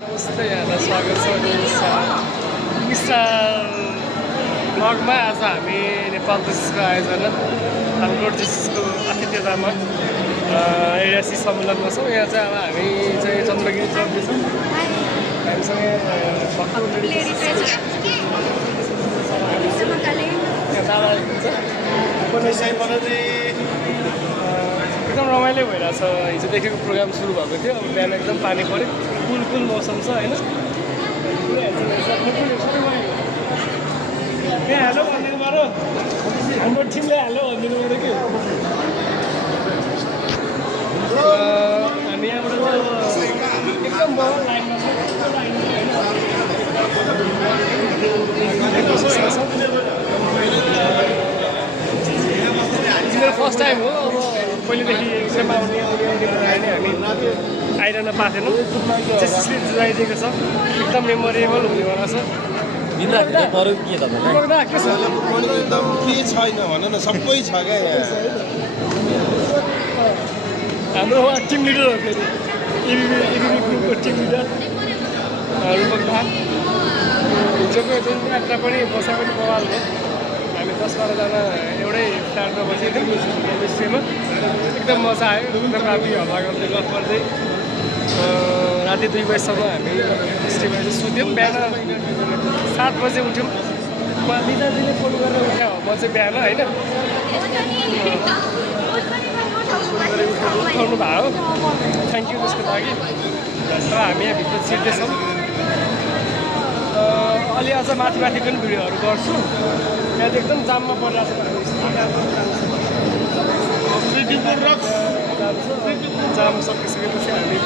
नमस्ते यहाँलाई स्वागत छ स्टार ब्लगमा। आज हामी नेपाल जेसिसको आयोजना हाम्रो जेसिसको आतिथ्यतामा एडिसी सम्मेलनमा छौँ। यहाँ चाहिँ अब हामी चाहिँ चन्द्रगिरी चौकमा छौँ। हामीसँग एकदम रमाइलो भइरहेछ। हिजोदेखिको प्रोग्राम सुरु भएको थियो। अब बिहान एकदम पानी पऱ्यो, कुल मौसम छ होइन। त्यहाँ हालो भनिदिनु पऱ्यो, हाम्रो टिमले हालो भनिदिनु पऱ्यो कि हामी यहाँबाट एकदम बगान लाइनमा मेरो फर्स्ट टाइम हो। अब पहिलेदेखि एक्जाम आउने हामी आइरहन पाएको थिएनौँ। जेसिसले जुझाइदिएको छ, एकदम मेमोरेबल हुनेवाला छ। एकदम के छैन भन न, सबै छ क्या हाम्रो टिम लिडर हो फेरि एबिबी ग्रुपको टिम लिडर रूपक दा। हिजोको जुन यात्रा पनि बसा पनि बवाल हो। हामी 10-12जना एउटै फ्ल्याटमा बसेको थियौँ केमिस्ट्रीमा। एकदम मजा आयो। एकदम राति हल्ला गर्दै गफ गर्दै राति 2 बजीसम्म हामी केमिस्ट्रीमा सुत्यौँ। बिहान 7 बजे उठ्यौँ। दिदाजीले फोन गरेर उठ्यो, म चाहिँ बिहान होइन उठाउनु भयो। थ्याङ्क यू त्यसको लागि। र हामी यहाँभित्र छिर्दैछौँ। अलि अझ माथि पनि भिडियोहरू गर्छु। यहाँ चाहिँ एकदम जाममा परिरहेको छ। जाम सकिसकेपछि हामी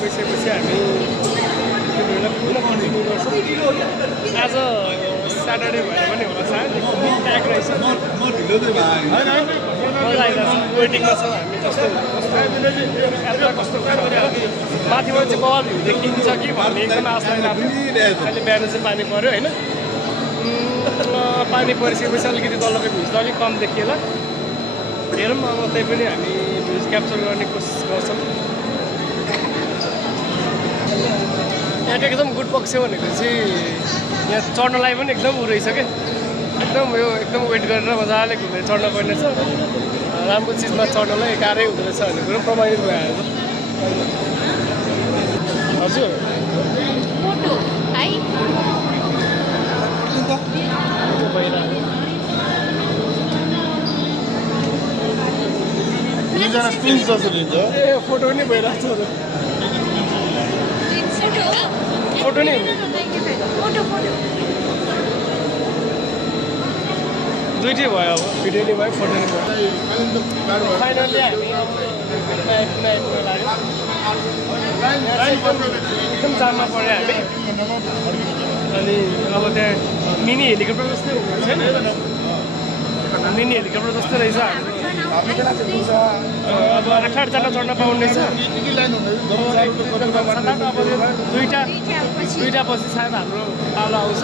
गइसकेपछि हामी कन्टिन्यू गर्छौँ। आज स्याटरडे भएर पनि होला सायद ट्याग रहेछ। मजा आइरहेको छ। वेटिङमा छौँ हामी। कस्तो यात्रा कस्तो माथिबाट चाहिँ बल देखिन्छ कि भन्ने एकदम आशा लाग्यो। अहिले बिहान चाहिँ पानी पऱ्यो होइन। पानी परिसकेपछि अलिकति तलको भ्यूज त अलिक कम देखिएला। हेरौँ अब त्यही पनि हामी भ्यूज क्याप्चर गर्ने कोसिस गर्छौँ। यहाँको एकदम गुड पक्ष भनेको चाहिँ यहाँ चढ्नलाई पनि एकदम उ रहेछ क्या। एकदम वेट गरेर मजाले घुमेर चढ्न पर्ने छ। राम्रो चिजमा चढ्नलाई गाह्रै हुँदो रहेछ भन्ने कुरो प्रमाणित भइहाल्छ। हजुर ए फोटो पनि भइरहेको छ। फोटो नि दुइटै भयो। अब भिडियो नि भयो, फोटो नि भयो। फाइनल्ली हामी एकदम जाममा पऱ्यो हामी। अनि अब त्यहाँ मिनी हेलिकप्टर जस्तै छैन, मिनी हेलिकप्टर जस्तै रहेछ। अब 8-8जना चढ्न पाउने रहेछ। अब दुईवटा पछि सायद हाम्रो पालो आउँछ।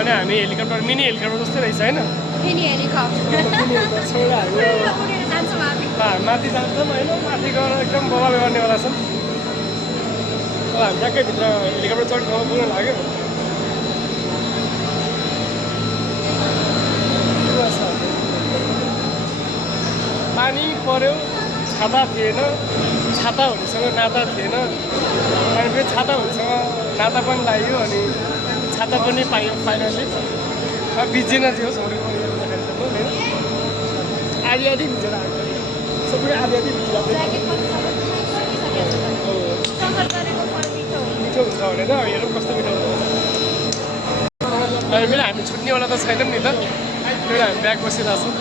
अनि हामी हेलिकप्टर मिनी हेलिकप्टर जस्तै रहेछ होइन। माथि जान्छौँ होइन। माथि गएर एकदम बवाल गर्नेवाला छौँ। अब हामी ट्याक्कै भित्र हेलिकप्टर चढ्ने ठाउँमा पुग्न लाग्यो। पानी पऱ्यो, छाता थिएन, छाताहरूसँग नाता थिएन। अनि फेरि छाताहरूसँग नाता पनि लाग्यो। अनि छाता पनि पायो फाइनल्ली। भिजेन थियो छोरी होइन। आधी भिजेर आएको सबै आधी भिजिरहेको मिठो हुन्छ भनेर हेरौँ कस्तो मिठो हुन्छ। अनि फेरि हामी छुट्नेवाला त छैनौँ नि त। फेरि हामी ब्याग बसिरहेको छौँ।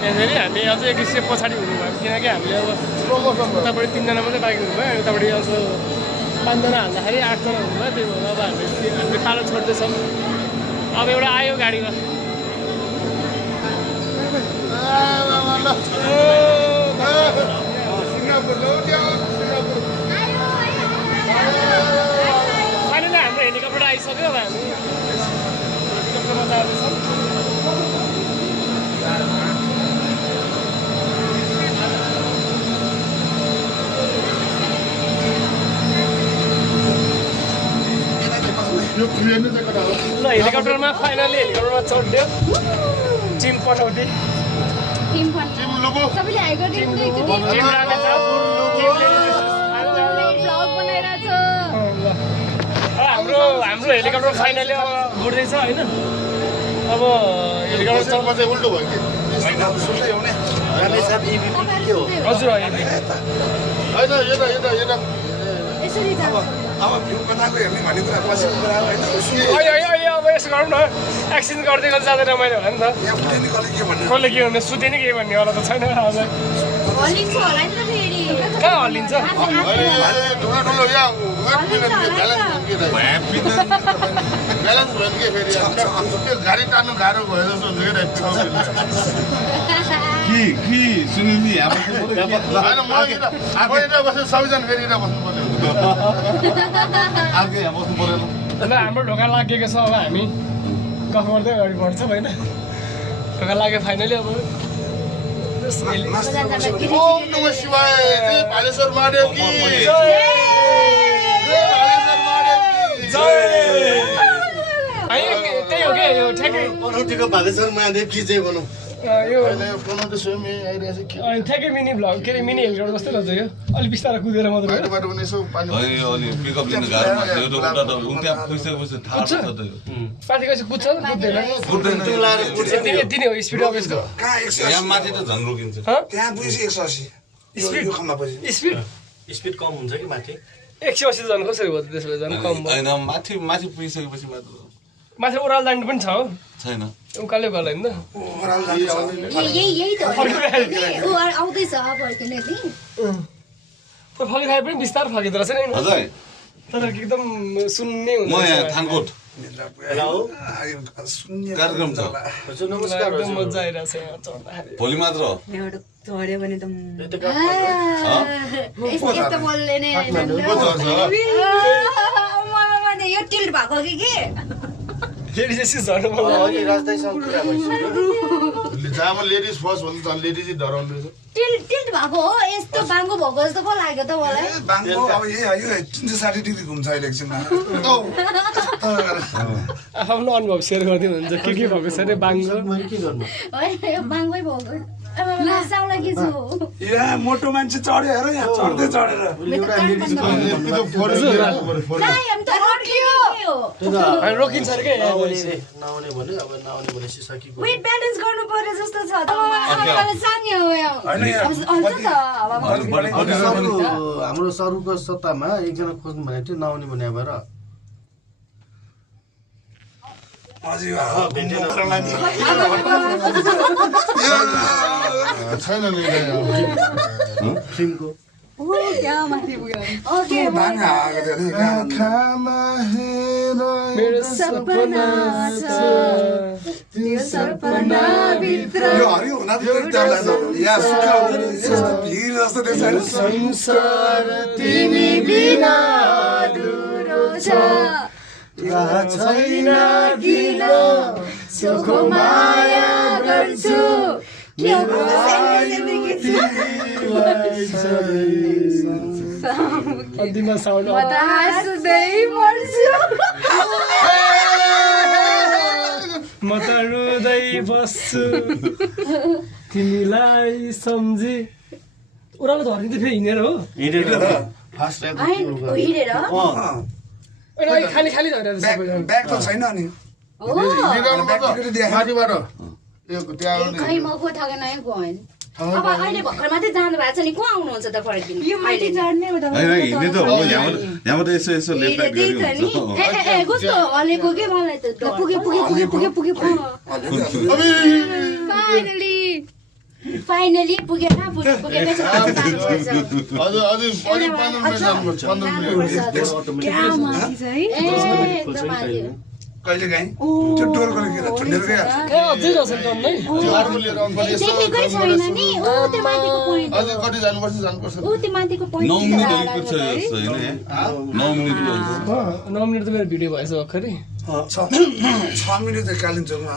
यहाँनिर हामी अझै एक स्टेप पछाडि हुनुभयो। किनकि हामीले अब उतापट्टि 3जना मात्रै बाइक हुनुभयो। अनि उतापट्टि अझ 5जना हाल्दाखेरि 8जना हुनुभयो। त्यही भएर अब हामीले पालो छोड्दैछौँ। अब एउटा आयो गाडीमा। फाइनली हाम्रो हेलिकप्टर आइसक्यो। अब हामी हेलिकप्टरमा जाँदैछौँ। यो पुगेन चाहिँ कता हो ल हेलिकप्टरमा फाइनली हेलिकप्टरमा चढ्यो टिम पठाउँदै टिम लुबो सबैले हाई गरिदिनु टिम राखेछ भ्लग बनाइरहेछ हाम्रो हेलिकप्टर फाइनली अब घुर्दैछ होइन अब हेलिकप्टर पछि उल्टो भयो कि हजुर होइन यता यसरी जान्छ अब भ्यू कताको हेर्ने भन्ने कुरा पछिको कुरा हो होइन अब यसो गरौँ न एक्सचेन्ज गर्दै गर्दै जाँदैन मैले भने त यहाँ फुटेन कसले के भन्ने कसले के भन्ने सुते नि के भन्ने होला त छैन आज हल्लिन्छ होला नि त फेरि कहाँ हल्लिन्छ ठुलो यहाँ ब्यालेन्स भयो कि फेरि त्यो गाडी टान्नु गाह्रो भयो जस्तो कि सुनिल होइन म यता बसेर सबैजना फेरि यता बस्नु पर्ने अर्कै यहाँ बस्नु परेन ल हाम्रो ढोका लागेको छ अब हामी गफ गर्दै अगाडि बढ्छौँ होइन ढोका लाग्यो फाइनली अब ओम नमः शिवाय जय भालेश्वर महादेव की त्यही हो कि यो ठ्याक्कै पनौटीको भालेश्वर महादेव की जय भनौँ यो बनाउँदै स्वयं आइरहेछ कि ठ्याक्कै मिनी भ्लग के अरे मिनी हेलिकप्टर जस्तै रहेछ यो अलिक बिस्तारो कुदेर मात्रै हो। बाटो पनि यसो पानी अनि पिकअप लिनु गाह्रो मान्छे उता उता पुगिसकेपछि थाहा छ त यो माथि कसै कुद्छ कुद्दैन कुट्दैन यति नै हो स्पिड अब यसको कहाँ 180 यहाँ माथि त झन् रोकिन्छ त्यहाँ पुगेपछि 180 यो खम्बा पछि स्पिड कम हुन्छ कि माथि 180 त झन् कसरी भयो त त्यसले झन् कम भयो होइन माथि पुगिसकेपछि मात्र माथि ओह्रालो जानु पनि छ हो छैन उकालै गल होइन ओभरअल जान्छ यही त ऊ आउँदैछ फर्किने नि फगिखाए पनि बिस्तार फगिँदो रहेछ नि हजुर तर एकदम सुन्ने म यहाँ हुन्छ थानकोट शून्य कार्यक्रम छ एकदम मजा आइरहेछ यहाँ चढ्दाखेरि भोलि मात्र हो चढ्यो भने त यस्तो बोल्ने नै होइन यो टिल्ट भएको कि लेडिज चाहिँ झर्नु जहाँमा लेडिज फर्स्ट भन्नु झन् लेडिजै डराउनु रहेछ टिल्ट भएको हो यस्तो बाङ्गो भएको जस्तो पो लाग्यो त मलाई बाङ्गो अब यही हो यो 360 डिग्री घुम्छ इलेक्सनमा आफ्नो अनुभव सेयर गरिदिनु हुन्छ के भएको छ अरे बाङ्गो के गर्नु होइन यो बाङ्गै भएको लासाउला के छु यहाँ मोटो मान्छे चढ्यो हेर यहाँ चढ्दै चढेर रोकिन्छ अरे क्या नआउने भने अब नआउने भनेपछि सकियो वेट ब्यालेन्स गर्नु पर्यो जस्तो छ त सान्य हो हाम्रो सरुको सत्तामा एकजना खोज्नु भनेको थियो नआउने भने भएर छैन नि फिल्मको मेरो सपना छ त्यो सपना भित्र यो हरियो हुन त यहाँ सुक्खा भिर जस्तो देख्छ संसार तिमी बिना अधुरो छ छैन किन सुखो माया गर्छु अन्तिममा साउन्ड म त हाँस्दै मर्छु म त रुँदै बस्छु तिमीलाई सम्झी ओह्रालो झर्ने त फेरि हिँडेर हो फास्ट हिँडेर खाली खाली झरेर सबैजना ब्याग त छैन नि माथिबाट खै म को ठगेन है गएन अब अहिले भर्खर मात्रै जानु भएको छ नि को आउनुहुन्छ त फर्किनु यो माथि चढ्ने होइन हिँड्ने त हो यहाँबाट यसो लेफ्ट राइट गरी हुन्छ कस्तो हलेको के मलाई त पुगे फाइनली पुगेन पुगेपछि अझ 15 मिनेट जानुपर्छ 15 मिनेट कहिले काहीँ त्यो डोरको के झुन्डेर गयो अझै रहेछ नि टन्नै बाटो लिएर आउनुपर्छ यसो देखेकै छैन नि ऊ त्यो माथिको पोइन्ट अझै कति जानुपर्छ ऊ त्यो माथिको पोइन्ट 9 मिनेट अलिकति छ जस्तो होइन 9 मिनेट हुन्छ 9 मिनेट त मेरो भिडियो भएछ भर्खरै 6 मिनेट चाहिँ कालिम्पोङमा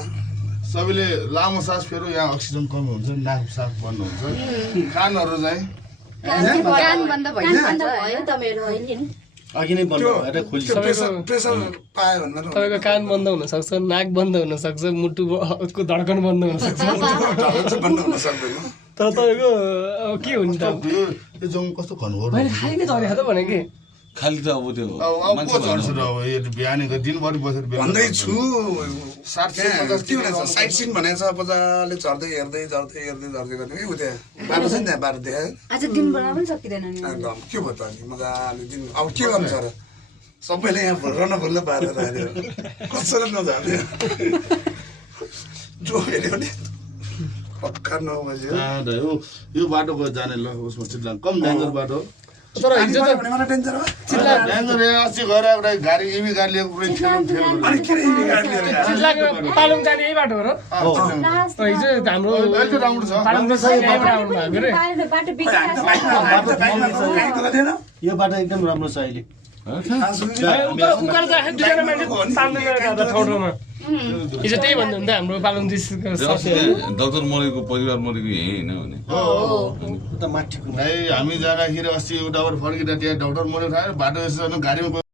सबैले लामो सास फेर्नु यहाँ अक्सिजन कमी हुन्छ नाक सास बन्द हुन्छ कानहरू चाहिँ कान बन्द भयो त मेरो होइन अघि नै बन्द भएर खोलिसक्यो प्रेसर पायो भने मात्र तपाईँको कान बन्द हुनसक्छ नाक बन्द हुनसक्छ मुटुको धड्कन बन्द हुनसक्छ बन्द हुन सक्दैन तर तपाईँको अब के हुन्छ त यो जङ कस्तो घनघोर मैले खालि नै झरेको त भने कि खालि त अब त्यो अब को झर्छ र अब यो बिहानीको दिनभरि बसेर भन्दैछु 60-50 के भनेको छ साइड सिन भनेको छ मजाले झर्दै हेर्दै गर्ने के उता बाटो छ नि त्यहाँ बाटो देखायो आज दिनभर पनि सकिँदैन नि एकदम के भयो त अनि मजाले दिन अब के गर्नु छ र सबैले यहाँ भुल्न पारेर राख्यो कसरी नझार्ने जो हेऱ्यो भने पक्का 9 बजे यो बाटोको जाने ल उसमा चिल्ला कम डेन्जर बाटो तर हिजो त मलाई टेन्सन हो डेन्जर अस्ति गएर एउटा गाडी इभी गाडी लिएको पुरै खेल अनि किन यिनी गाडी लिएर गएको? चिल्लाको पालुङ जाने यही बाटो हो र हिजो हाम्रो अहिले राम्रो छ पालुङ चाहिँ यहीँबाट आउनु भएको रे बाटो बिग्रिरहेको यो बाटो एकदम राम्रो छ अहिले उकालो त दुईजना मान्छे तान्दैन ठाउँ ठाउँमा हिजो त्यही भन्नु त हाम्रो पालुङ डिस्ट्रिक्टको डाक्टर मरेको परिवार मरेको यही होइन भने उता माथिको भाइ हामी जाँदाखेरि अस्ति उताबाट फर्किँदा त्यहाँ डाक्टर मरेको थाहा बाटो यसो गाडीमा